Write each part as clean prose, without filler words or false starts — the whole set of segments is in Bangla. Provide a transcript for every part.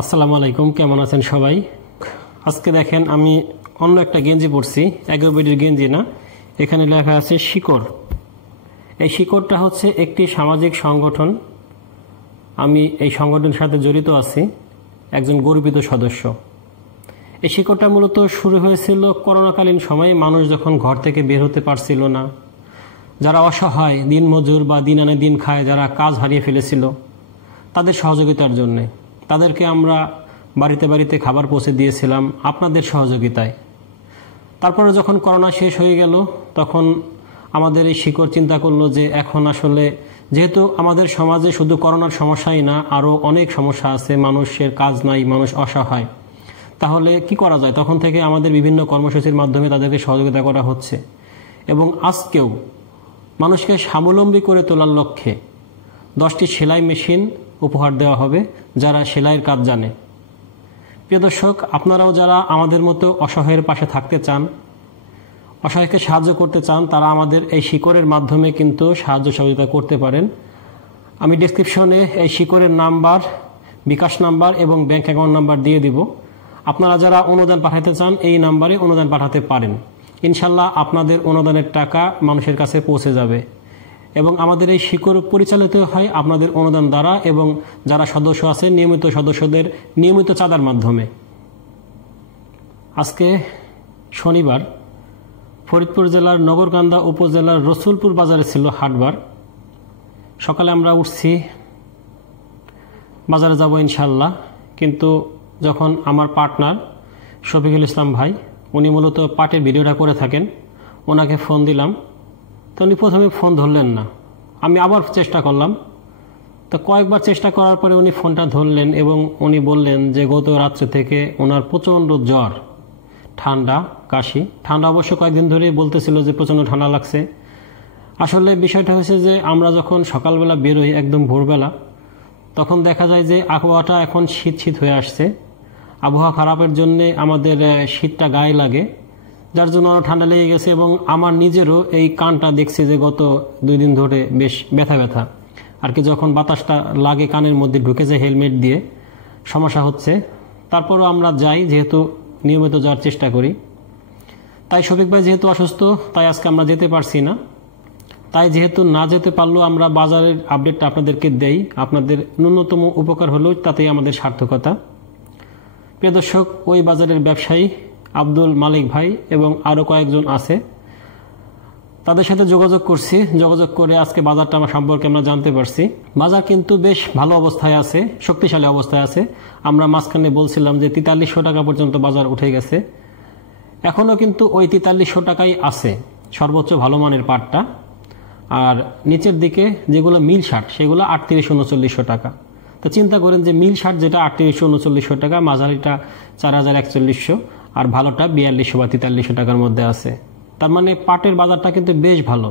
আসসালামু আলাইকুম, কেমন আছেন সবাই? আজকে দেখেন আমি অন্য একটা গেঞ্জি পরছি, অ্যাগ্রোবিডির গেঞ্জি না। এখানে লেখা আছে শিকড়। এই শিকড়টা হচ্ছে একটি সামাজিক সংগঠন। আমি এই সংগঠনের সাথে জড়িত আছি, একজন গর্বিত সদস্য। এই শিকড়টা মূলত শুরু হয়েছিল করোনাকালীন সময়ে, মানুষ যখন ঘর থেকে বের হতে পারছিল না, যারা অসহায় দিনমজুর বা দিন আনে দিন খায়, যারা কাজ হারিয়ে ফেলেছিল, তাদের সহযোগিতার জন্যে তাদেরকে আমরা বাড়িতে বাড়িতে খাবার পৌঁছে দিয়েছিলাম আপনাদের সহযোগিতায়। তারপরে যখন করোনা শেষ হয়ে গেল, তখন আমাদের এই শিকড় চিন্তা করলো যে এখন আসলে যেহেতু আমাদের সমাজে শুধু করোনার সমস্যাই না, আরও অনেক সমস্যা আছে, মানুষের কাজ নাই, মানুষ অসহায়, তাহলে কি করা যায়? তখন থেকে আমাদের বিভিন্ন কর্মসূচির মাধ্যমে তাদেরকে সহযোগিতা করা হচ্ছে এবং আজকেও মানুষকে স্বাবলম্বী করে তোলার লক্ষ্যে 10টি সেলাই মেশিন উপহার দেওয়া হবে যারা সেলাইয়ের কাজ জানে। প্রিয় দর্শক, আপনারাও যারা আমাদের মতো অসহায়ের পাশে থাকতে চান, অসহায়কে সাহায্য করতে চান, তারা আমাদের এই শিকড়ের মাধ্যমে কিন্তু সাহায্য সহযোগিতা করতে পারেন। আমি ডেসক্রিপশনে এই শিকড়ের নাম্বার, বিকাশ নাম্বার এবং ব্যাংক অ্যাকাউন্ট নাম্বার দিয়ে দিব। আপনারা যারা অনুদান পাঠাতে চান এই নাম্বারে অনুদান পাঠাতে পারেন। ইনশাল্লাহ আপনাদের অনুদানের টাকা মানুষের কাছে পৌঁছে যাবে এবং আমাদের এই শিকড় পরিচালিত হয় আপনাদের অনুদান দ্বারা এবং যারা সদস্য আছে নিয়মিত সদস্যদের নিয়মিত চাঁদার মাধ্যমে। আজকে শনিবার, ফরিদপুর জেলার নগরকান্দা উপজেলার রসুলপুর বাজারে ছিল হাটবার। সকালে আমরা উঠছি, বাজারে যাব ইনশাল্লাহ, কিন্তু যখন আমার পার্টনার শফিকুল ইসলাম ভাই, উনি মূলত পাটের ভিডিওটা করে থাকেন, ওনাকে ফোন দিলাম, তো উনি প্রথমে ফোন ধরলেন না। আমি আবার চেষ্টা করলাম, তো কয়েকবার চেষ্টা করার পরে উনি ফোনটা ধরলেন এবং উনি বললেন যে গত রাত্রে থেকে ওনার প্রচণ্ড জ্বর, ঠান্ডা, কাশি। ঠান্ডা অবশ্য কয়েকদিন ধরে বলতেছিল যে প্রচণ্ড ঠান্ডা লাগছে। আসলে বিষয়টা হয়েছে যে আমরা যখন সকালবেলা বেরোই একদম ভোরবেলা, তখন দেখা যায় যে আবহাওয়াটা এখন শীত শীত হয়ে আসছে। আবহাওয়া খারাপের জন্যে আমাদের শীতটা গায়ে লাগে, যার জন্য আরও ঠান্ডা লেগে গেছে এবং আমার নিজেরও এই কানটা দেখছি যে গত 2 দিন ধরে বেশ ব্যথা ব্যথা আর কি। যখন বাতাসটা লাগে কানের মধ্যে ঢুকে যায় হেলমেট দিয়ে, সমস্যা হচ্ছে। তারপরও আমরা যাই, যেহেতু নিয়মিত যাওয়ার চেষ্টা করি। তাই শফিক ভাই যেহেতু অসুস্থ, তাই আজকে আমরা যেতে পারছি না। তাই যেহেতু না যেতে পারলেও আমরা বাজারের আপডেটটা আপনাদেরকে দেই, আপনাদের ন্যূনতম উপকার হলেও তাতেই আমাদের সার্থকতা। প্রিয় দর্শক, ওই বাজারের ব্যবসায়ী আব্দুল মালিক ভাই এবং আরও কয়েকজন আছে, তাদের সাথে যোগাযোগ করছি। যোগাযোগ করে আজকে বাজারটা আমার সম্পর্কে আমরা জানতে পারছি। বাজার কিন্তু বেশ ভালো অবস্থায় আছে, শক্তিশালী অবস্থায় আছে। আমরা মাঝখানে বলছিলাম যে 4300 টাকা পর্যন্ত বাজার উঠে গেছে, এখনও কিন্তু ওই 4300 টাকাই আছে সর্বোচ্চ ভালো মানের পাটটা। আর নিচের দিকে যেগুলো মিল শার্ট, সেগুলো 3800-3900 টাকা। তো চিন্তা করেন যে মিল শার্ট যেটা 3800-3900 টাকা, মাঝারিটা 4000-4100, আর ভালোটা 4200 বা 4300 টাকার মধ্যে আছে। তার মানে পাটের বাজারটা কিন্তু বেশ ভালো।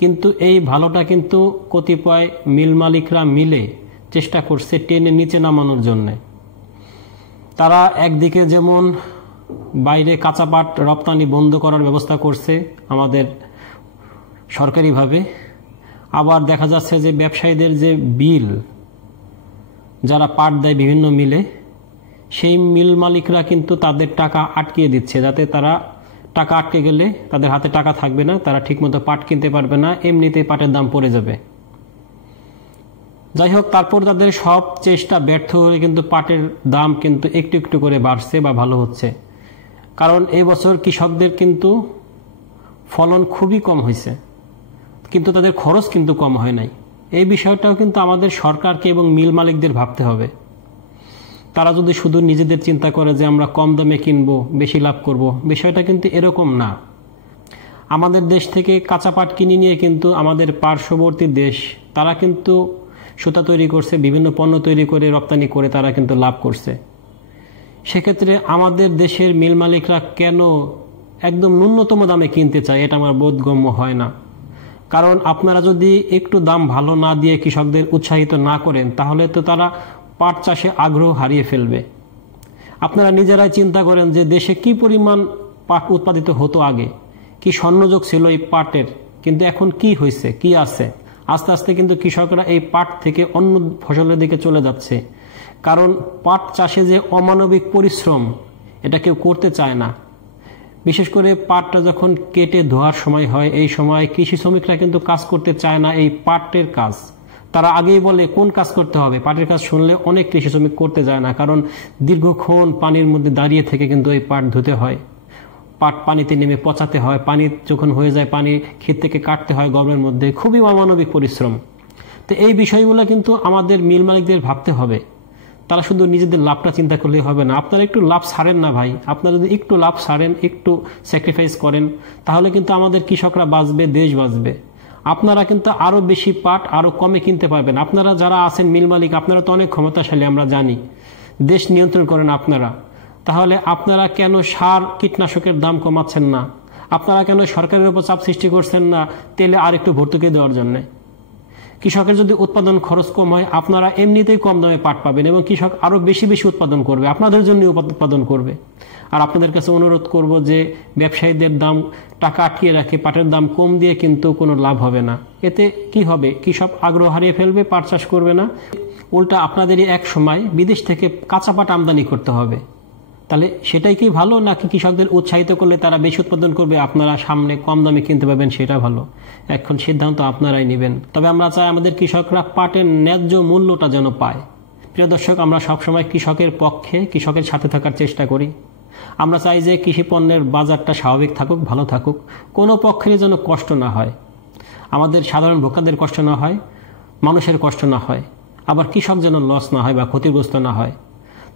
কিন্তু এই ভালোটা কিন্তু কতিপয় মিল মালিকরা মিলে চেষ্টা করছে টেনে নিচে নামানোর জন্যে। তারা একদিকে যেমন বাইরে কাঁচা পাট রপ্তানি বন্ধ করার ব্যবস্থা করছে আমাদের সরকারিভাবে, আবার দেখা যাচ্ছে যে ব্যবসায়ীদের যে বিল, যারা পাট দেয় বিভিন্ন মিলে, সেই মিল মালিকরা কিন্তু তাদের টাকা আটকিয়ে দিচ্ছে, যাতে তারা টাকা আটকে গেলে তাদের হাতে টাকা থাকবে না, তারা ঠিকমতো পাট কিনতে পারবে না, এমনিতেই পাটের দাম পড়ে যাবে। যাই হোক, তারপর তাদের সব চেষ্টা ব্যর্থ হয়ে কিন্তু পাটের দাম কিন্তু একটু একটু করে বাড়ছে বা ভালো হচ্ছে। কারণ এই বছর কৃষকদের কিন্তু ফলন খুবই কম হয়েছে, কিন্তু তাদের খরচ কিন্তু কম হয় নাই। এই বিষয়টাও কিন্তু আমাদের সরকারকে এবং মিল মালিকদের ভাবতে হবে। তারা যদি শুধু নিজেদের চিন্তা করে যে আমরা কম দামে কিনবো, বেশি লাভ করব, বিষয়টা কিন্তু এরকম না। আমাদের দেশ থেকে কাঁচা পাট কিনে নিয়ে কিন্তু আমাদের পার্শ্ববর্তী দেশ, তারা কিন্তু সুতা তৈরি করছে, বিভিন্ন পণ্য তৈরি করে রপ্তানি করে তারা কিন্তু লাভ করছে। সেক্ষেত্রে আমাদের দেশের মিল মালিকরা কেন একদম ন্যূনতম দামে কিনতে চায়, এটা আমার বোধগম্য হয় না। কারণ আপনারা যদি একটু দাম ভালো না দিয়ে কৃষকদের উৎসাহিত না করেন, তাহলে তো তারা পাট চাষে আগ্রহ হারিয়ে ফেলবে। আপনারা নিজেরাই চিন্তা করেন যে দেশে কি পরিমাণ পাট উৎপাদিত হতো আগে, কি স্বর্ণযোগ ছিল এই পাটের, কিন্তু এখন কি হয়েছে, কি আছে? আস্তে আস্তে কিন্তু কৃষকরা এই পাট থেকে অন্য ফসলের দিকে চলে যাচ্ছে। কারণ পাট চাষে যে অমানবিক পরিশ্রম এটা কেউ করতে চায় না। বিশেষ করে পাটটা যখন কেটে ধোয়ার সময় হয়, এই সময় কৃষি শ্রমিকরা কিন্তু কাজ করতে চায় না এই পাটের কাজ। তারা আগেই বলে কোন কাজ করতে হবে। পাটের কাজ শুনলে অনেক কৃষি শ্রমিক করতে যায় না, কারণ দীর্ঘক্ষণ পানির মধ্যে দাঁড়িয়ে থেকে কিন্তু এই পাট ধুতে হয়, পাট পানিতে নেমে পচাতে হয়, পানি যখন হয়ে যায় পানি ক্ষেত থেকে কাটতে হয় গরমের মধ্যে, খুবই অমানবিক পরিশ্রম। তো এই বিষয়গুলো কিন্তু আমাদের মিল মালিকদের ভাবতে হবে। তারা শুধু নিজেদের লাভটা চিন্তা করলেই হবে না। আপনারা একটু লাভ ছাড়েন না ভাই, আপনারা যদি একটু লাভ ছাড়েন, একটু স্যাক্রিফাইস করেন, তাহলে কিন্তু আমাদের কৃষকরা বাঁচবে, দেশ বাঁচবে। আপনারা কিন্তু আরো বেশি পাট আরো কমে কিনতে পারবেন। আপনারা যারা আছেন মিল মালিক, আপনারা তো অনেক ক্ষমতাশালী, আমরা জানি, দেশ নিয়ন্ত্রণ করেন আপনারা। তাহলে আপনারা কেন সার কীটনাশকের দাম কমাচ্ছেন না? আপনারা কেন সরকারের উপর চাপ সৃষ্টি করছেন না তেলে আর একটু ভর্তুকি দেওয়ার জন্য? কৃষকের যদি উৎপাদন খরচ কম হয়, আপনারা এমনিতেই কম দামে পাট পাবেন এবং কৃষক আরো বেশি বেশি উৎপাদন করবে, আপনাদের জন্য উৎপাদন করবে। আর আপনাদের কাছে অনুরোধ করব যে ব্যবসায়ীদের দাম টাকা আটকিয়ে রাখে, পাটের দাম কম দিয়ে কিন্তু কোনো লাভ হবে না। এতে কি হবে? কৃষক আগ্রহ হারিয়ে ফেলবে, পাট চাষ করবে না। উল্টা আপনাদেরই এক সময় বিদেশ থেকে কাঁচা পাট আমদানি করতে হবে। তাহলে সেটাই কি ভালো, নাকি কৃষকদের উৎসাহিত করলে তারা বেশি উৎপাদন করবে, আপনারা সামনে কম দামে কিনতে পাবেন, সেটা ভালো? এখন সিদ্ধান্ত আপনারাই নেবেন। তবে আমরা চাই আমাদের কৃষকরা পাটের ন্যায্য মূল্যটা যেন পায়। প্রিয় দর্শক, আমরা সবসময় কৃষকের পক্ষে, কৃষকের সাথে থাকার চেষ্টা করি। আমরা চাই যে কৃষি পণ্যের বাজারটা স্বাভাবিক থাকুক, ভালো থাকুক, কোনো পক্ষেরই যেন কষ্ট না হয়, আমাদের সাধারণ ভোক্তাদের কষ্ট না হয়, মানুষের কষ্ট না হয়, আবার কৃষক যেন লস না হয় বা ক্ষতিগ্রস্ত না হয়।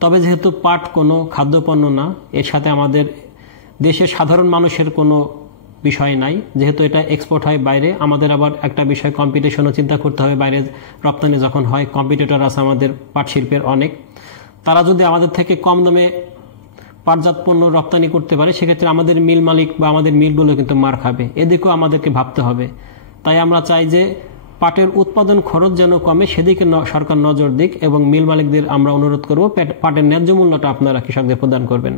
তবে যেহেতু পাট কোনো খাদ্যপণ্য না, এর সাথে আমাদের দেশের সাধারণ মানুষের কোনো বিষয় নাই, যেহেতু এটা এক্সপোর্ট হয় বাইরে, আমাদের আবার একটা বিষয় কম্পিটিশনও চিন্তা করতে হবে। বাইরে রপ্তানি যখন হয়, কম্পিটিটর আছে আমাদের পাট শিল্পের অনেক, তারা যদি আমাদের থেকে কম দামে পাটজাত পণ্য রপ্তানি করতে পারে, সেক্ষেত্রে আমাদের মিল মালিক বা আমাদের মিলগুলো কিন্তু মার খাবে। এদিকেও আমাদেরকে ভাবতে হবে। তাই আমরা চাই যে পাটের উৎপাদন খরচ যেন কমে, সেদিকে সরকার নজর দিক এবং মিল মালিকদের আমরা অনুরোধ করব পাটের ন্যায্য মূল্যটা আপনারা কৃষকদের প্রদান করবেন।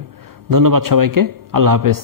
ধন্যবাদ সবাইকে। আল্লাহ হাফেজ।